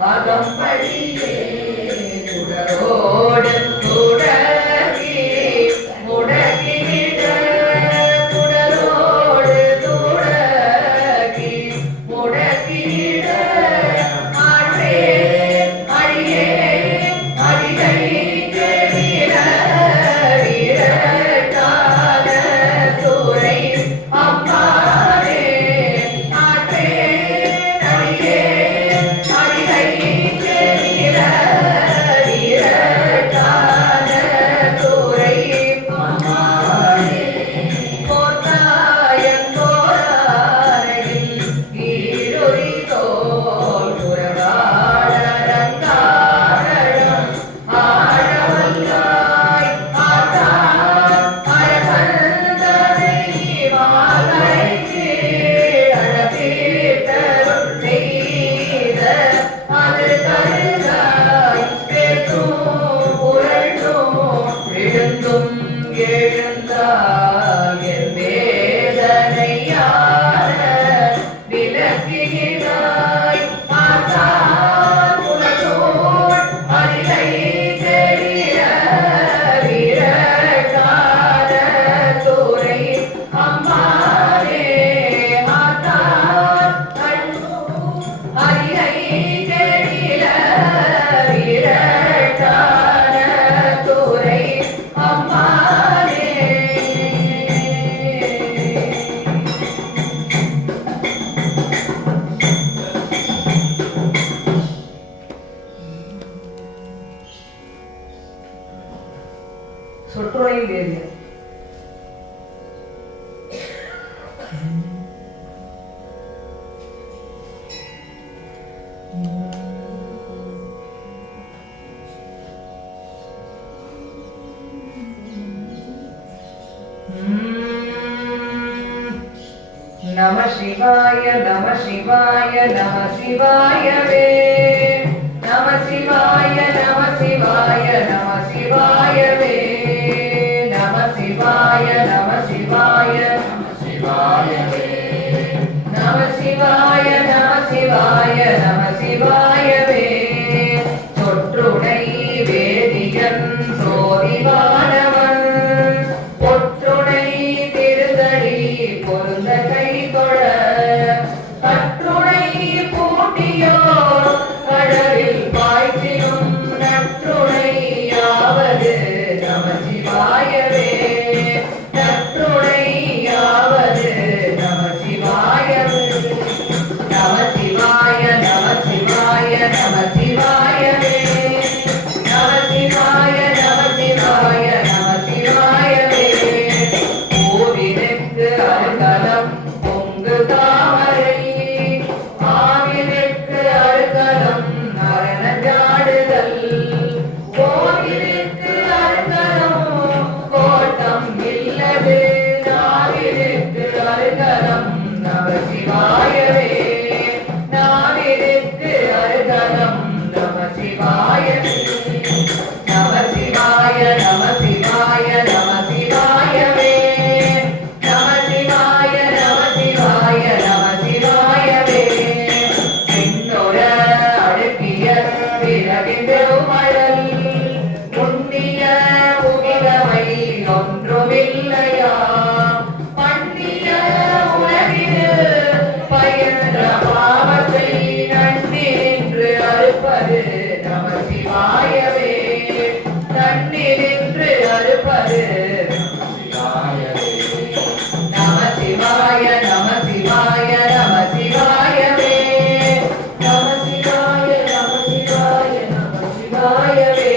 அகம்படியே குடரோடு குடகி முடகிட குடரோடு குடகி முடகிட ஆற்றே அடியே அடிகை கேடிட வீரட்டான துறை அம்மானே ஆற்றே அடியே அடிகை கேடிட வீரட்டான துறை அம்மானே போர்த்தாயன் போராரையில் ஈரொலி தோல் புறவாடரங்காரணம் ஆழவல்லாய் ஆட்டான் அழகந்தனை மாலை கீழடத்தீர்த்தருள் செய்த அது கருதாய் பேற்றும் புரண்டும் விழுந்தும் எழுந்தால் என் வேதனையான விலக்கினாய் பார்த்தால் உலகோர் அருகை தெரிய வீரட்டான துறை அம்மானே ஆத்தார் அருகை தெரிய வீரட்டான துறை அம்மானே. சொற்றுரையில் ஏறிய நம சிவாய நம சிவாய நம சிவாயவே நம சிவாய நம சிவாய நம சிவாயவே நம சிவாய நம சிவாய நம சிவாயவே நம சிவாய நம சிவாய நம சிவாயவே சொற்றுடை வேதியன் சோதிவானவன் பொற்றுடை திருதடி பொருந்த கை தொழ கற்றுடை பூட்டியோர் கடலில் பாய்ச்சினும் நற்றுணையாவது நம சிவாயவே நற்றுணையாவது நம சிவாயவே நம சிவாய நம சிவாய நம சிவாயவே நம சிவாய நம சிவாய நம சிவாயவே பூவினுக்கு அருகலம் பொங்கு தாமரை ஆவினுக்கு அருகலம் அரணஞ்சாடுதல் கோவிலுக்கு அருகலம் கோட்டம் இல்லது நாவினுக்கு அருகலம் நம சிவாயவே நாவினுக்கு அருகலம் நம சிவாயவே நம சிவாய நம சிவாய நம சிவாயவே நம சிவாய நம சிவாய நம சிவாயவே இன்னொர அடுக்கிய பிறகிந்து மழல் முன்னிய உமிழமை ஒன்றுமில்லையா பண்ணிய உலகில் பயின்ற பாவத்தை நன்றி நின்று அறுப்பது நம சிவாயவே நன்றி நின்று அறுப்பது நம சிவாய நம சிவாய நம சிவாயவே நம சிவாய நம சிவாய நம சிவாயவே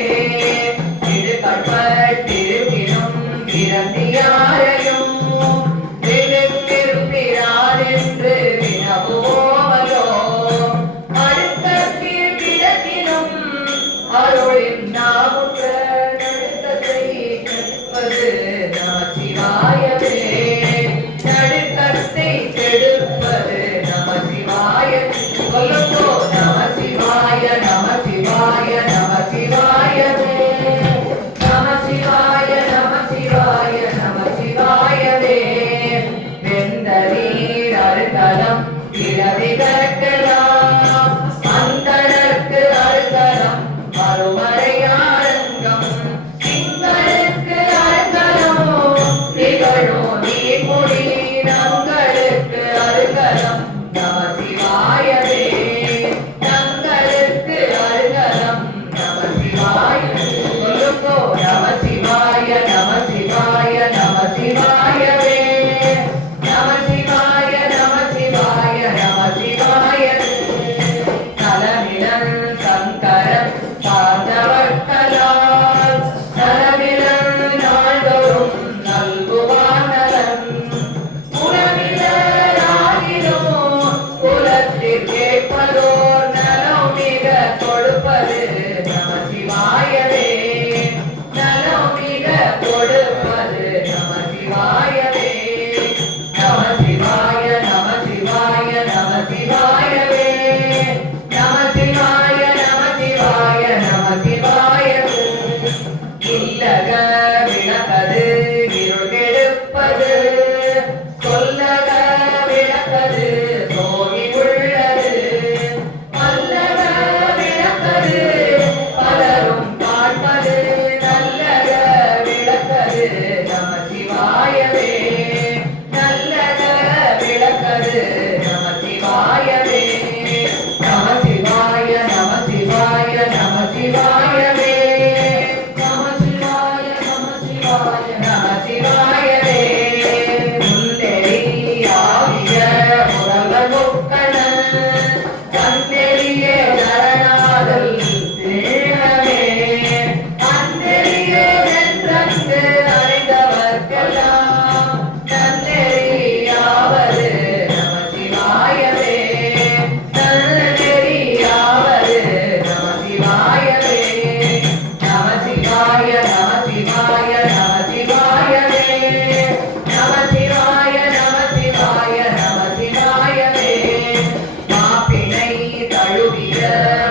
இது கற்பட்டிருப்பினும் பிறந்தியாரையும் திருப்பிறார் என்று வினவுவோமலோ அடுக்கத்தில் கிடக்கினும் அருளின் நாவுற்ற நடுக்கத்தை கற்பது நம சிவாயவே நடுக்கத்தை கெடுப்பது நம சிவாய சொல்லுங்கோ நம சிவாய நம சிவாய நம சிவாயவே நம சிவாய நம சிவாய நம சிவாயவே வெந்த நீர் அருகலம் இரவி கற்கலாம் அந்தனர்க்கு நமதோர் நலம் மிக கொடுப்பது நம சிவாயவே நலம் மிக கொடுப்பது நம சிவாயவே நம சிவாய நம சிவாய நம சிவாயவே நம சிவாய நம சிவாய நம சிவாயவே இல்லக விளக்கது இருள் கெடுப்பது சொல்லக விளக்கது சோதி உள்ளது மல்லக விளக்கது பலரும் காண்பது நல்லக விளக்கது நம சிவாயவே நல்லக விளக்கது நம சிவாயவே நம சிவாய நம சிவாய நம சிவாயவே நம சிவாய நம சிவாய நம சிவாயவே முன்னெறியாகிய முதல்வர் முக்கணன் தன்னெறிய சரணாதல் தேனமே அந்நெறிய வென்றங்கு அறிந்தவர்க்கெல்லாம் நன்னெறியாவது நம சிவாயவே நன்னெறியாவது நம சிவாயவே நம சிவாய நம சிவாய நம சிவாயவே நம சிவாய நம சிவாய நம சிவாயவே மாப்பிணை தழுவிய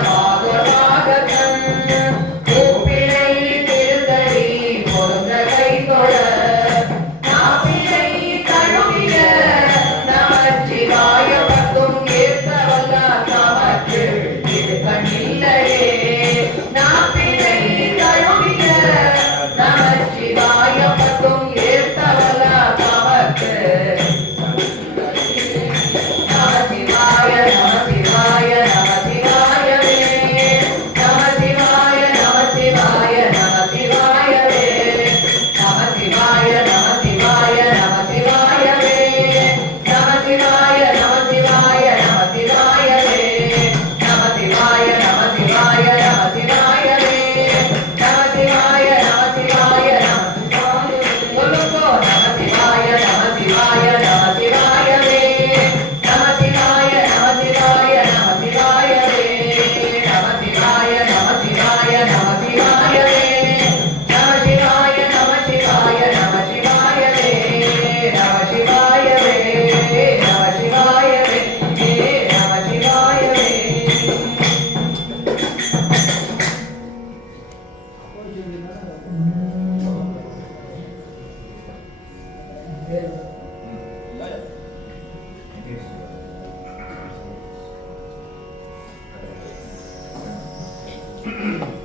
மாதவாகத்தன் பூப்பிணை திருத்தடி பொருந்த கைதொழ நாப்பிணை தழுவிய நமச்சிவாய பத்தும் ஏற்றவல்ல நமக்கு இது கண்ணில்லையே நாப்பிணை தழுவிய நமச்சிவாய பத்தும் ஏற்றவல்ல நமக்கு நம சிவாய நம சிவாய நம சிவாயவே நம சிவாய நம சிவாய நம சிவாயவே நம சிவாய நம சிவாய நம சிவாயவே நம சிவாய நம சிவாய நம சிவாயவே நம சிவாய நம சிவாய நம சிவாயவே நம சிவாய நம சிவாய நம சிவாயவே சொல்லுங்கோ நம சிவாய நம சிவாய நம சிவாயவே நம சிவாய நம சிவாய நம சிவாயவே நம சிவாய நம சிவாய நம சிவாயவே நம சிவாய நம சிவாய நம சிவாயவே நம சிவாயவே நம சிவாயவே நம சிவாயவே Yes.